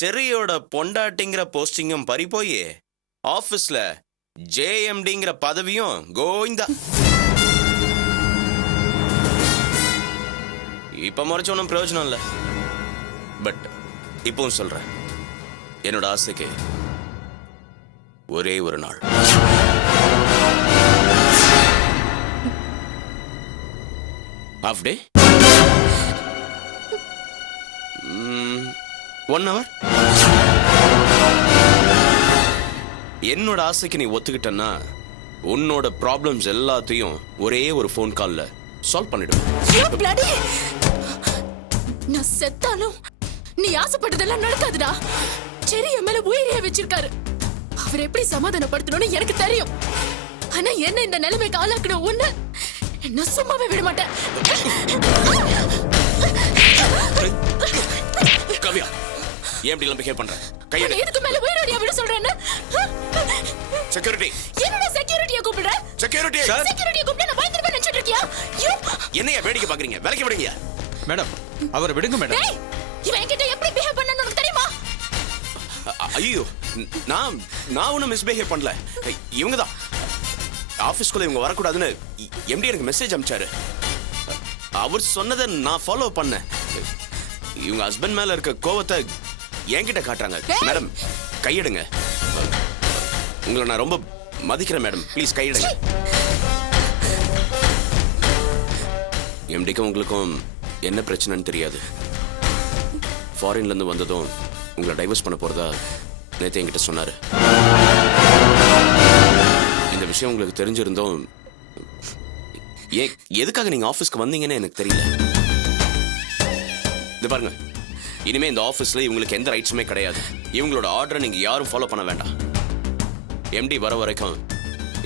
செரியோட பொண்டாட்டிங்கிற போஸ்டிங்கும் பறி போய் ஆபீஸ்ல ஜேஎம்டிங்கிற பதவியும் கோவிந்தா. இப்ப முறைச்ச ஒன்றும் பிரயோஜனம் இல்லை. பட் இப்பவும் சொல்றேன், என்னோட ஆசைக்கு ஒரே ஒரு நாள். Half day, 1 hour. என்னோட ஆசைக்கு நீ ஒத்துக்கிட்டன்னா உன்னோட ப்ராப்ளம்ஸ் எல்லாத்தையும் ஒரே ஒரு ஃபோன் கால்ல சால்வ் பண்ணிடுவேன். நான் செத்தாலும் நீ ஆசைப்பட்டதெல்லாம் நடக்காதுடா. செரி என் மேல உயிரியே வச்சிருக்காரு. அவர் எப்படி சமாதானப்படுத்தணும்னு எனக்கு தெரியும். ஆனா என்ன இந்த நிலைமைக்கு ஆளாக்கணும் ஒண்ணு நான் சும்மாவே விட மாட்டேன். கவ்யா, ஏன் இப்படி எல்லாம் பிஹேவ் பண்ற? கையெடு. எதுக்கு மேல உயிரோடியா விட சொல்றேன்னு? செக்யூரிட்டி. என்னடா செக்யூரிட்டியை கூப்பிடுற? செக்யூரிட்டி. செக்யூரிட்டியை கூப்பிட்டு நான் பயந்துருவேன் நினைச்சிட்டு இருக்கியா? என்னையா வேடிக்கை பாக்குறீங்க? விலக்கி விடுங்க. மேடம், அவரை விடுங்க மேடம். டேய், இவன் என்கிட்ட எப்படி பிஹேவ் பண்ணனும்னு உனக்கு தெரியுமா? ஐயோ, நான் ஒன்னும் மிஸ்பிஹேவ் பண்ணல. இவங்க தான் ஆபீஸ்க்குள்ள இவங்க வரக்கூடாதுன்னு எம்டி எனக்கு மெசேஜ் அனுப்பிச்சாரு. அவர் சொன்னதை நான் ஃபாலோ பண்ணேன். இவங்க ஹஸ்பண்ட் மேல இருக்க கோவத்தை என்கிட்ட காட்டுறாங்க. மேடம், கையெடுங்க. உங்களை நான் ரொம்ப மதிக்கிறேன் மேடம். ப்ளீஸ் கையெடுங்க. எம்டிக்கும் உங்களுக்கும் என்ன பிரச்சனைன்னு தெரியாது. ஃபாரின்ல இருந்து வந்ததும் உங்களை டைவர்ஸ் பண்ண போறதா நேத்து என்கிட்ட சொன்னாரு. இந்த விஷயம் உங்களுக்கு தெரிஞ்சிருந்தோம் எதுக்காக நீங்க ஆபீஸ்க்கு வந்தீங்கன்னு எனக்கு தெரியல. இது பாருங்க, இனிமே இந்த ஆபீஸ்ல இவங்களுக்கு எந்த ரைட்ஸுமே கிடையாது. இவங்களோட ஆர்டரை நீங்க யாரும் ஃபாலோ பண்ண வேண்டாம். எம்டி வர வரைக்கும்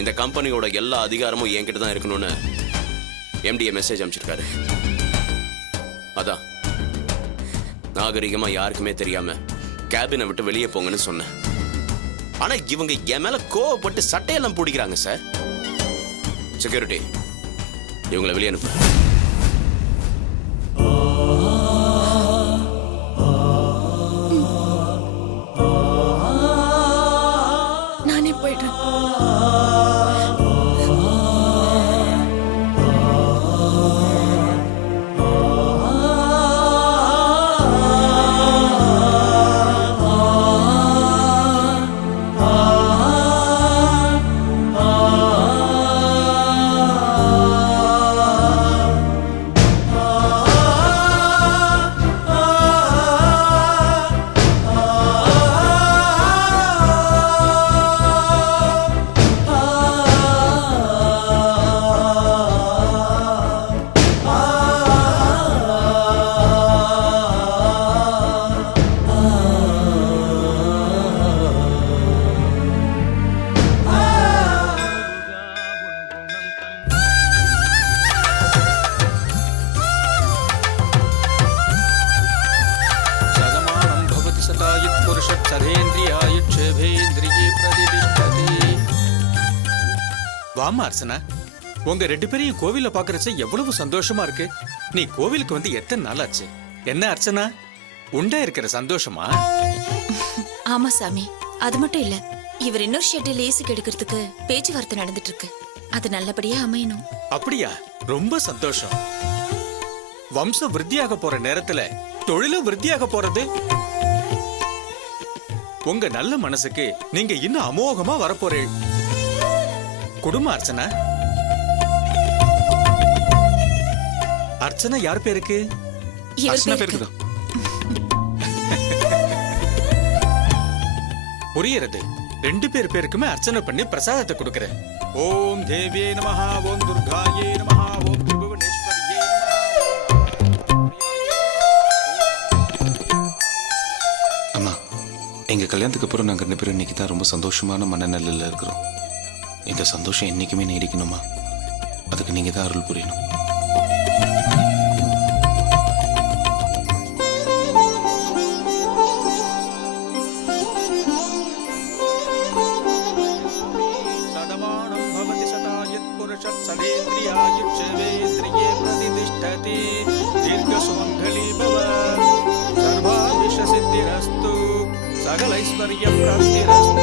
இந்த கம்பெனியோட எல்லா அதிகாரமும் என்கிட்ட தான் இருக்கணும்னு எம்டிஏ மெசேஜ் அனுப்பிச்சிருக்காரு. அதான் நாகரிகமா யாருக்குமே தெரியாம கேபினை விட்டு வெளியே போங்கன்னு சொன்னேன். ஆனா இவங்க என் மேல கோவப்பட்டு சட்டையெல்லாம் பிடிக்கிறாங்க சார். செக்யூரிட்டி, இவங்களை வெளியே அனுப்பு. நானே போயிடுறேன். வாமா அர்ச்சனா, உங்க 2 பேரையும் கோவில்ல பாக்குறச்ச எவ்வளவு சந்தோஷமா இருக்கு. நீ கோவிலுக்கு வந்து எத்தனை நாள் ஆச்சு? என்ன அர்ச்சனா, உண்டா இருக்கிற சந்தோஷமா? ஆமா சாமி, அது மட்டும் இல்ல, இவர் இன்னொரு ஷெட்டில் ஏசிக்கு எடுக்கிறதுக்கு பேச்சுவார்த்தை நடந்துட்டு இருக்கு. அது நல்லபடியா அமையணும். அப்படியா? ரொம்ப சந்தோஷம். வம்சம் விருத்தியாக போற நேரத்துல தொழிலும் விருத்தியாக போறது. உங்க நல்ல மனசுக்கு நீங்க இன்னும் அமோகமா வரப்போறீள். குடும்ப அர்ச்சனா. அர்ச்சனா யார் பேருக்கு? அர்ச்சனா பேருக்கு தான். புரியுறது. 2 பேருக்குமே அர்ச்சனை பண்ணி பிரசாதத்தை கொடுக்கிறேன். ஓம் தேவியே நமஹ, ஓம் துர்காயே நமஹ, ஓம் திரிபுவனேஸ்வரியே நமஹ. அம்மா, எங்க கல்யாணத்துக்கு அப்புறம் நாங்க 2 பேரும் இன்னைக்கு தான் ரொம்ப சந்தோஷமான மனநிலையில இருக்கிறோம். இந்த சந்தோஷம் என்னைக்குமே நீடிக்கணுமா? அதுக்கு நீங்க தான் அருள் புரியணும். சதமானம் பவதி சதாயத் புருஷத் சதேந்திரியாயுட்சவேந்திரியே பிரதிதிஷ்டதி. தீர்க்க சுமங்கலி பவ, சர்வாபிஷ சித்திரஸ்து. சகல ஐஸ்வர்ய பிராப்திரஸ்து.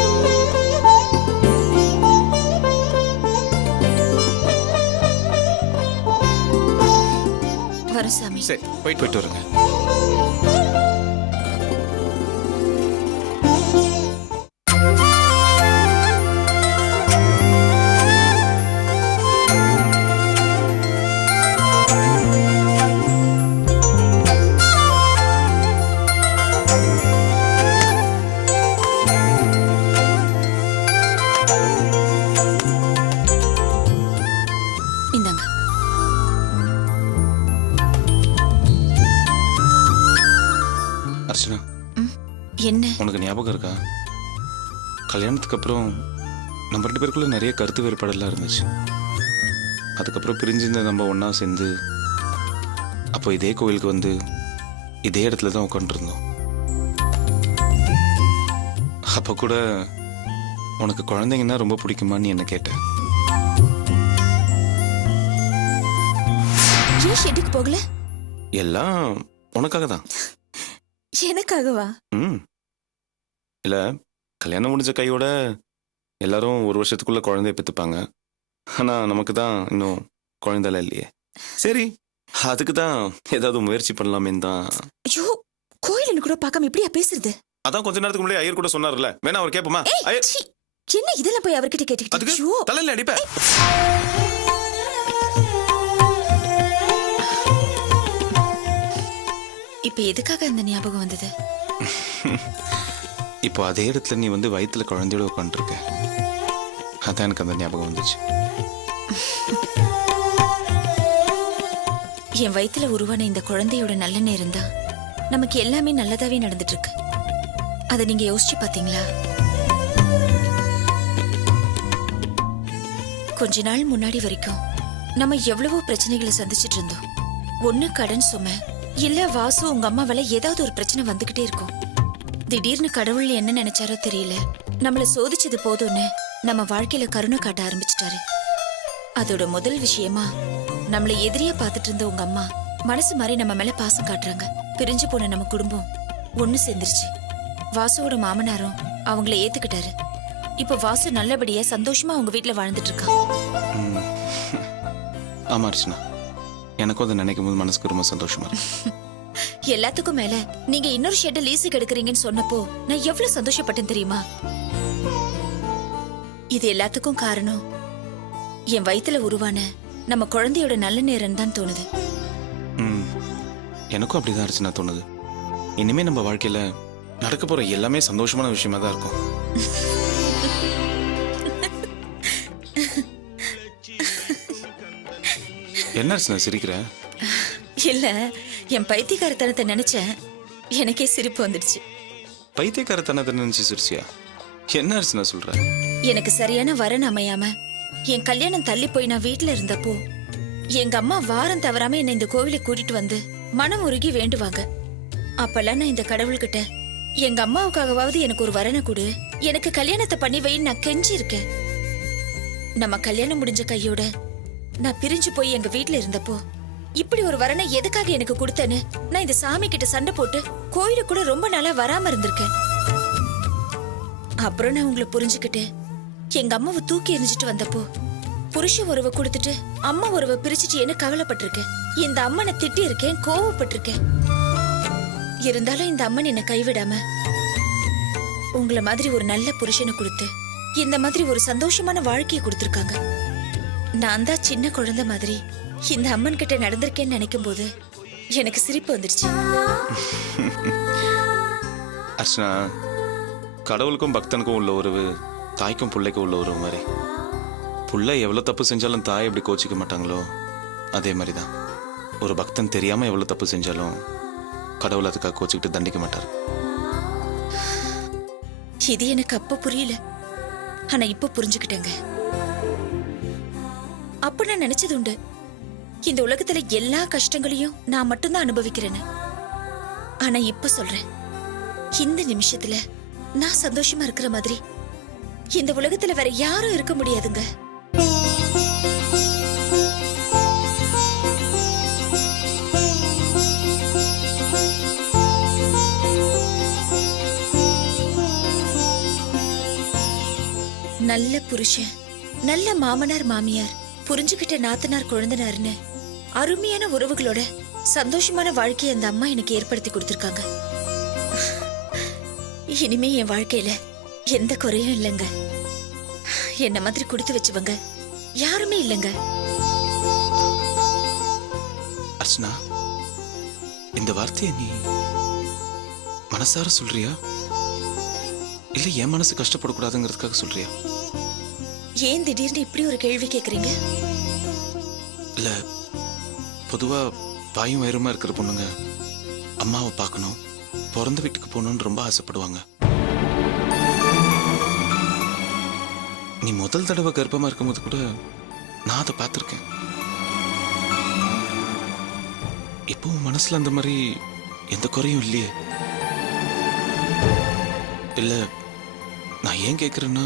வரும் சாமி. சரி போயிட்டு போயிட்டு வருங்க. இந்தாங்க. அர்ச்சனா, என்ன? உனக்கு ஞாபகம் இருக்கா? கல்யாணத்துக்கு அப்புறம் நம்ம 2 பேருக்குள்ள நிறைய கருத்து வேறுபாடெல்லாம் இருந்துச்சு. அதுக்கப்புறம் பிரிஞ்சிருந்த நம்ம ஒன்றா சேர்ந்து அப்போ இதே கோவிலுக்கு வந்து இதே இடத்துல தான் உட்காந்துருந்தோம். அப்போ கூட உனக்கு குழந்தைங்கன்னா ரொம்ப பிடிக்குமான்னு என்ன கேட்டேன். ஏன் ஷெட்டுக்கு போகல? எல்லாம் உனக்காக தான். எனக்காகவா? ம் இல்லை, கல்யாணம் முடிஞ்ச கையோட எல்லாரும் 1 வருஷத்துக்குள்ள குழந்தைய பெற்றுப்பாங்க. ஆனால் நமக்கு தான் இன்னும் குழந்தைலாம் இல்லையே. சரி, அதுக்கு தான் ஏதாவது முயற்சி பண்ணலாமேன்னு தான். ஐயோ, கோயிலுன்னு கூட பார்க்காம எப்படியா பேசுறது? அதான் கொஞ்ச நேரத்துக்கு முன்னாடி ஐயர் கூட சொன்னார்ல, வேணா அவர் கேட்போமா? ஐயர் சீ, என்ன இதெல்லாம் போய் அவர்கிட்ட கேட்டுக்கிட்டு? அதுக்கு ஐயோ, தலையில அடிப்பேன். இப்ப எதுக்காக அந்த ஞாபகம் வந்தது? இப்போ அதே இடத்துல நீ வந்து வயித்துல குழந்தையோட உட்காந்துருக்க, அதான் எனக்கு அந்த ஞாபகம் வந்துச்சு. என் வயித்துல உருவான இந்த குழந்தையோட நல்ல நேரம் தான் நமக்கு எல்லாமே நல்லதாவே நடந்துட்டு இருக்கு. அதை நீங்க யோசிச்சு பாத்தீங்களா? கொஞ்ச நாள் முன்னாடி வரைக்கும் நம்ம எவ்வளவோ பிரச்சனைகளை சந்திச்சிட்டு இருந்தோம். ஒண்ணு கடன் சுமை, இல்ல வாசு உங்க அம்மாவால ஏதாவது ஒரு பிரச்சனை வந்துகிட்டே இருக்கும். திடீர்னு கடவுள் என்ன நினைச்சாரோ தெரியல, நம்மள சோதிச்சது போதும்னு நம்ம வாழ்க்கையில கருணை காட்ட ஆரம்பிச்சிட்டாரு. அதோட முதல் விஷயமா நம்மள எதிரியா பார்த்துட்டு இருந்த உங்க அம்மா மனசு மாதிரி நம்ம மேல பாசம் காட்டுறாங்க. பிரிஞ்சு போன நம்ம குடும்பம் ஒண்ணு சேர்ந்துருச்சு. வாசுவோட மாமனாரும் அவங்கள ஏத்துக்கிட்டாரு. இப்ப வாசு நல்லபடியா சந்தோஷமா அவங்க வீட்டுல வாழ்ந்துட்டு இருக்கான். ஆமா அர்ச்சனா, எனக்கும் அதை நினைக்கும் போது மனசுக்கு ரொம்ப சந்தோஷமா இருக்கு. எல்லாத்துக்கும் மேல நீங்க இன்னொரு ஷெட் லீஸுக்கு எடுக்கிறீங்கன்னு சொன்னப்போ நான் எவ்வளவு சந்தோஷப்பட்டேன் தெரியுமா? இது எல்லாத்துக்கும் காரணம் என் வயித்துல உருவான நம்ம குழந்தையோட நல்ல நேரம் தான் தோணுது. எனக்கும் அப்படிதான் அர்ச்சனா தோணுது. இனிமே நம்ம வாழ்க்கையில நடக்க போற எல்லாமே சந்தோஷமான விஷயமா தான் இருக்கும். என்ன அர்ச்சனா சிரிக்கிற? இல்ல, என் பைத்தியக்காரத்தனத்தை நினைச்சேன், எனக்கே சிரிப்பு வந்துடுச்சு. பைத்தியக்காரத்தனத்தை நினைச்சு சிரிச்சியா? என்ன அர்ச்சனா சொல்ற? எனக்கு சரியான வரன் அமையாம என் கல்யாணம் தள்ளி போய் நான் வீட்டுல இருந்தப்போ எங்க அம்மா வாரம் தவறாம என்ன இந்த கோவிலுக்கு கூட்டிட்டு வந்து மனம் உருகி வேண்டுவாங்க. அப்பெல்லாம் நான் இந்த கடவுள்கிட்ட எங்க அம்மாவுக்காகவாவது எனக்கு ஒரு வரனை கொடு, எனக்கு கல்யாணத்தை பண்ணி வைன்னு நான் கெஞ்சி இருக்கேன். நம்ம கல்யாணம் முடிஞ்ச கையோட நான் பிரிஞ்சு போய் எங்க வீட்டுல இருந்தப்போ இப்படி ஒரு வரனை எதுக்காக எனக்கு கொடுத்தேன்னு நான் இந்த சாமி கிட்ட சண்டை போட்டு கோயிலுக்கு கூட ரொம்ப நாளா வராம இருந்திருக்கேன். அப்புறம் நான் உங்களை புரிஞ்சுக்கிட்டேன். எங்க அம்மாவை தூக்கி எரிஞ்சிட்டு வந்தப்போ புருஷ உறவை கொடுத்துட்டு அம்மா உறவை பிரிச்சுட்டு என்ன கவலைப்பட்டிருக்கேன். இந்த அம்மனை திட்டி இருக்கேன், கோவப்பட்டிருக்கேன். இருந்தாலும் இந்த அம்மன் என்ன கைவிடாம உங்களை மாதிரி ஒரு நல்ல புருஷனை கொடுத்து இந்த மாதிரி ஒரு சந்தோஷமான வாழ்க்கையை கொடுத்திருக்காங்க. நான் தான் சின்ன குழந்தை மாதிரி இந்த அம்மன் கிட்ட நடந்திருக்கேன்னு நினைக்கும் போது எனக்கு சிரிப்பு வந்துருச்சு. அர்ச்சனா, கடவுளுக்கும் பக்தனுக்கும் உள்ள உறவு தாய்க்கும் பிள்ளைக்கும் உள்ள உறவு மாதிரி. புள்ள எவ்வளவு தப்பு செஞ்சாலும் தாய் எப்படி கோச்சிக்க மாட்டாங்களோ அதே மாதிரி தான் ஒரு பக்தன் தெரியாம எவ்வளவு தப்பு செஞ்சாலும் கடவுள் அதுக்காக கோச்சிக்கிட்டு தண்டிக்க மாட்டார். இது எனக்கு அப்ப புரியல, ஆனா இப்ப புரிஞ்சுக்கிட்டேங்க. அப்ப நான் நினைச்சது உண்டு, இந்த உலகத்துல எல்லா கஷ்டங்களையும் நான் மட்டும்தான் அனுபவிக்கிறேன்னு. ஆனா இப்ப சொல்றேன், இந்த நிமிஷத்துல நான் சந்தோஷமா இருக்கிற மாதிரி இந்த உலகத்துல வேற யாரும் இருக்க முடியாதுங்க. நல்ல புருஷன், நல்ல மாமனார் மாமியார், புரிஞ்சுக்கிட்ட நாத்தனார் குழந்தனார்னு அருமையான உறவுகளோட சந்தோஷமான வாழ்க்கையை அந்த அம்மா எனக்கு ஏற்படுத்தி கொடுத்திருக்காங்க. இனிமே என் வாழ்க்கையில எந்த குறையும் இல்லைங்க. என்ன மாதிரி கொடுத்து வச்சவங்க யாருமே இல்லைங்க. அர்ச்சனா, இந்த வார்த்தையை நீ மனசார சொல்றியா இல்ல என் மனசு கஷ்டப்படக்கூடாதுங்கிறதுக்காக சொல்றியா? ஏன் திடீர்னு இப்படி ஒரு கேள்வி கேக்குறீங்க? இல்ல, பொதுவா வாயும் வயிறுமா இருக்கிற பொண்ணுங்க அம்மாவை பார்க்கணும், பிறந்த வீட்டுக்கு போகணும்னு ரொம்ப ஆசைப்படுவாங்க. நீ முதல் தடவை கர்ப்பமா இருக்கும்போது கூட நான் அதை பார்த்துருக்கேன். இப்போ உன் மனசுல அந்த மாதிரி எந்த குறையும் இல்லையே? இல்ல, நான் ஏன் கேட்குறேன்னா,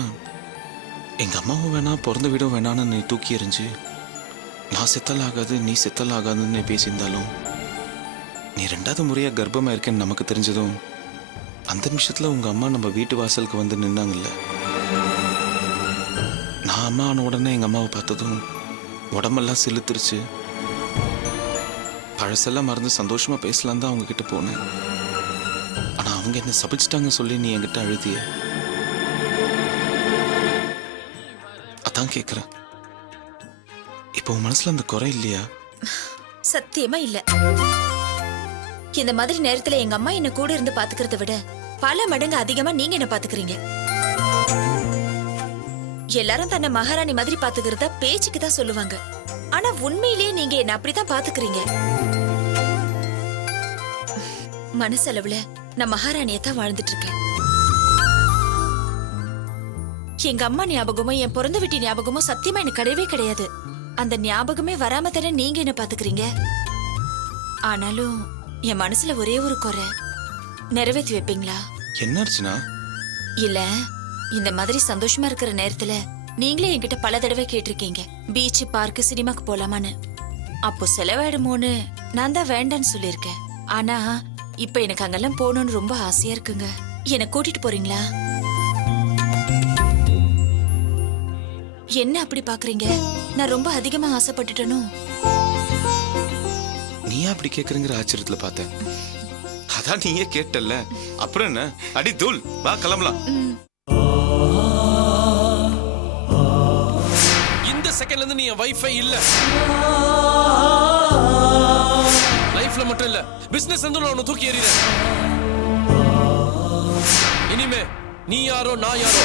எங்க அம்மாவும் வேணாம் பிறந்த வீடும் வேணான்னு நீ தூக்கி எறிஞ்சு நான் செத்தல் ஆகாது நீ செத்தல் ஆகாதுன்னு பேசியிருந்தாலும் நீ 2வது முறையா கர்ப்பமா இருக்கேன்னு நமக்கு தெரிஞ்சதும் அந்த நிமிஷத்துல உங்க அம்மா நம்ம வீட்டு வாசலுக்கு வந்து நின்னாங்கல்ல. நான் அம்மா ஆன உடனே எங்க அம்மாவை பார்த்ததும் உடம்பெல்லாம் சிலுத்துருச்சு. பழசெல்லாம் மறந்து சந்தோஷமா பேசலாம் தான் அவங்க கிட்ட போனேன். ஆனா அவங்க என்ன சபிச்சிட்டாங்க சொல்லி நீ என்கிட்ட அழுதிய. அதான் கேக்குறேன், இப்போ உன் மனசுல அந்த குறை இல்லையா? சத்தியமா இல்ல. இந்த மாதிரி நேரத்துல எங்க அம்மா என்ன கூட இருந்து பாத்துக்கிறத விட பல மடங்கு அதிகமா நீங்க என்ன பாத்துக்கிறீங்க. எல்லாரும் தன்னை மகாராணி மாதிரி பாத்துக்கிறதா பேச்சுக்கு தான் சொல்லுவாங்க. ஆனா உண்மையிலேயே நீங்க என்ன அப்படிதான் பாத்துக்கிறீங்க. மனசளவுல நான் மகாராணியத்தான் வாழ்ந்துட்டு இருக்கேன். எங்க அம்மா ஞாபகமும் என் பிறந்த வீட்டு ஞாபகமும் சத்தியமா எனக்கு கிடையவே கிடையாது. அந்த ஞாபகமே வராம தானே நீங்க என்ன பாத்துக்கிறீங்க. ஆனாலும் என் மனசுல ஒரே ஒரு குறை, நிறைவேற்றி வைப்பீங்களா? என்ன அர்ச்சனா? இல்ல, இந்த மாதிரி சந்தோஷமா இருக்கிற நேரத்துல நீங்களே என்கிட்ட பல தடவை கேட்டிருக்கீங்க, பீச் பார்க்கு சினிமாக்கு போலாமான்னு. அப்போ செலவாயிடுமோன்னு நான் தான் வேண்டான்னு சொல்லியிருக்கேன். ஆனா இப்ப எனக்கு அங்கெல்லாம் போகணும்னு ரொம்ப ஆசையா இருக்குங்க. என்னை கூட்டிட்டு போறீங்களா? என்ன அப்படி பாக்குறீங்க? நான் ரொம்ப அதிகமா ஆசைப்பட்டுட்டேனோ? நீயா அப்படி கேக்குறங்கிற ஆச்சரியத்துல பார்த்தேன். அதான் நீயே கேட்டல்ல, அப்புறம் என்ன? அடி தூள், வா கிளம்பலாம். இந்த செகண்ட்ல இருந்து நீ என் வைஃபை இல்ல. லைஃப்ல மட்டும் இல்ல, பிசினஸ் வந்து நான் உன்னை தூக்கி எறிறேன். இனிமே நீ யாரோ நான் யாரோ.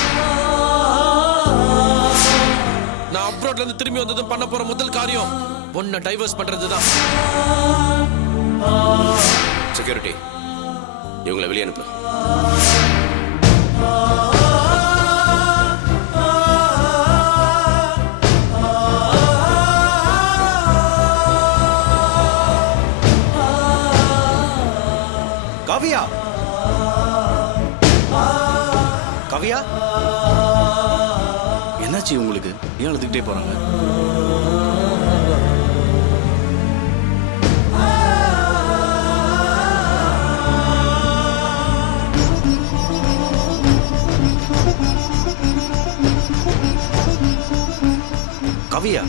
நான் அப்ராட்ல இருந்து திரும்பி வந்ததும் பண்ண போற முதல் காரியம் உன்னை டைவர்ஸ் பண்றதுதான். செக்யூரிட்டி, இவங்களை வெளியே அனுப்பு. காவியா, காவியா, என்னாச்சு உங்களுக்கு? ஏன் அழுதுகிட்டே போறாங்க? காவியா,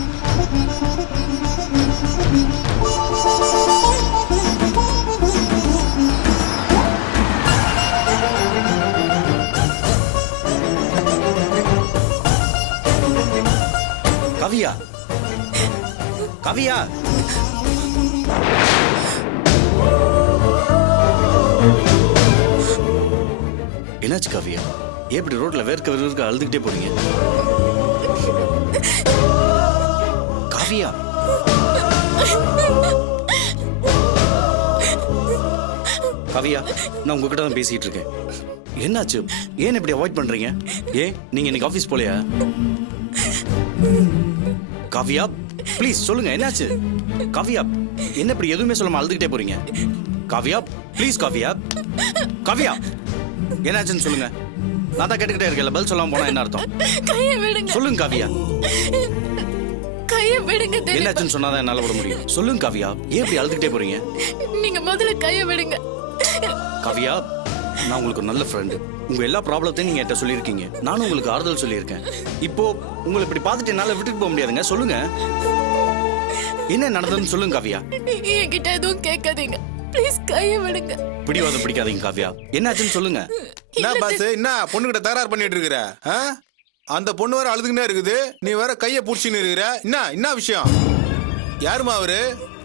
காவியா, காவியா, என்னாச்சு காவியா? ஏன் இப்படி ரோட்ல வேர்க்க அழுதுகிட்டே போறீங்க? காவியா, காவியா, நான் உங்ககிட்ட தான் பேசிட்டு இருக்கேன். என்னாச்சு? ஏன் இப்படி அவாய்ட் பண்றீங்க? ஏன் நீங்க இன்னைக்கு ஆபீஸ் போலையா? காவியா, ப்ளீஸ் சொல்லுங்க, என்னாச்சு? காவியா, என்ன இப்படி எதுவுமே சொல்லாம அழுதுகிட்டே போறீங்க? காவியா, ப்ளீஸ் காவியா, காவியா, என்னாச்சுன்னு சொல்லுங்க. நான் தான் கேட்டுக்கிட்டே இருக்கேன், பதில் சொல்லாம போனா என்ன அர்த்தம்? கையை விடுங்க, சொல்லுங்க காவியா. கையை விடுங்க திலீப். என்னாச்சுன்னு சொன்னாதான் என்னால விட முடியும். சொல்லுங்க காவியா, ஏன் இப்படி அழுதுகிட்டே போறீங்க? நீங்க முதல்ல கையை விடுங்க. காவியா, நான் உங்களுக்கு ஒரு நல்ல ஃப்ரெண்டு. உங்க எல்லா ப்ராப்ளத்தையும் நீங்க என்கிட்ட சொல்லியிருக்கீங்க, நானும் உங்களுக்கு ஆறுதல் சொல்லியிருக்கேன். இப்போ உங்களை இப்படி பார்த்துட்டு என்னால விட்டுட்டு போக முடியாதுங்க. சொல்லுங்க, என்ன நடந்ததுன்னு சொல்லுங்க காவியா. என்கிட்ட எதுவும் கேட்காதீங்க, ப்ளீஸ் கையை விடுங்க. பிடிவாதம் பிடிக்காதீங்க காவியா, என்னாச்சுன்னு சொல்லுங்க. என்ன பாஸ், என்ன பொண்ணுகிட்ட தகராறு பண்ணிட்டு இருக்கிற? ஆ? அந்த பொண்ணு வேற அழுதுகிட்டே இருக்குது, நீ வேற கைய புடிச்சுன்னு இருக்கிற. என்ன விஷயம்? யாருமா அவரு?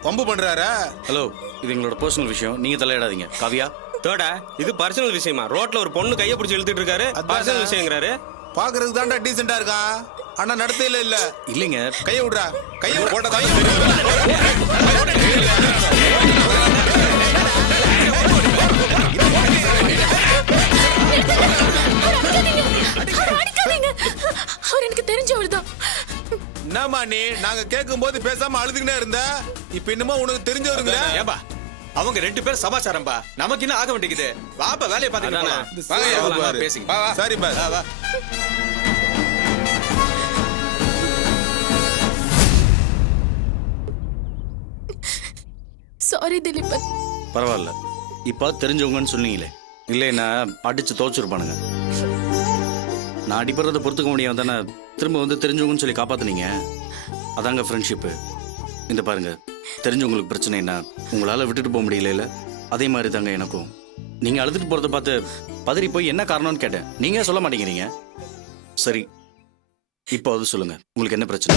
வம்பு பண்றாரா? ஹலோ, இது எங்களோட பர்சனல் விஷயம், நீங்க தலையிடாதீங்க. காவியா, தோடா இது பர்சனல் விஷயமா? ரோட்ல ஒரு பொண்ணு கையை பிடிச்சி இழுத்துட்டு இருக்காரு, பர்சனல் விஷயங்கிறாரு. பாக்குறதுக்கு தான்டா டீசெண்டா இருக்கான், ஆனா நடத்தையில இல்ல. இல்லைங்க. கைய விடுறா, கைய போட்ட அடிக்காதீங்க, அவர் எனக்கு தெரிஞ்சவர் தான். என்னம்மா நீ? நாங்க கேட்கும் போது பேசாம அழுதுகிட்டே இருந்த, இப்ப என்னமோ உனக்கு தெரிஞ்சவருங்க. ஏன்பா அவங்க 2 பேரும் சமாச்சாரம்பா, நமக்கு என்ன ஆக வேண்டியது? வாப்பா வேலையை பார்த்துக்கலாம். பேசுங்க. சரி பாஸ். வா. சாரி திலீபன். பரவாயில்ல, இப்போ தெரிஞ்சவங்கன்னு சொன்னீங்களே, இல்லைன்னா அடிச்சு தோச்சிருப்பானுங்க. நான் அடிப்படுறதை பொறுத்துக்க முடியாம தானே திரும்ப வந்து தெரிஞ்சவங்கன்னு சொல்லி காப்பாத்துனீங்க. அதாங்க ஃப்ரெண்ட்ஷிப்பு. இந்த பாருங்க, தெரிஞ்சவங்களுக்கு பிரச்சனைனா உங்களால விட்டுட்டு போக முடியல, அதே மாதிரி தாங்க எனக்கும். நீங்க அழுதுட்டு போறதை பார்த்து பதறி போய் என்ன காரணம்னு கேட்டேன், நீங்க சொல்ல மாட்டேங்கிறீங்க. சரி, இப்போ அது சொல்லுங்க, உங்களுக்கு என்ன பிரச்சனை?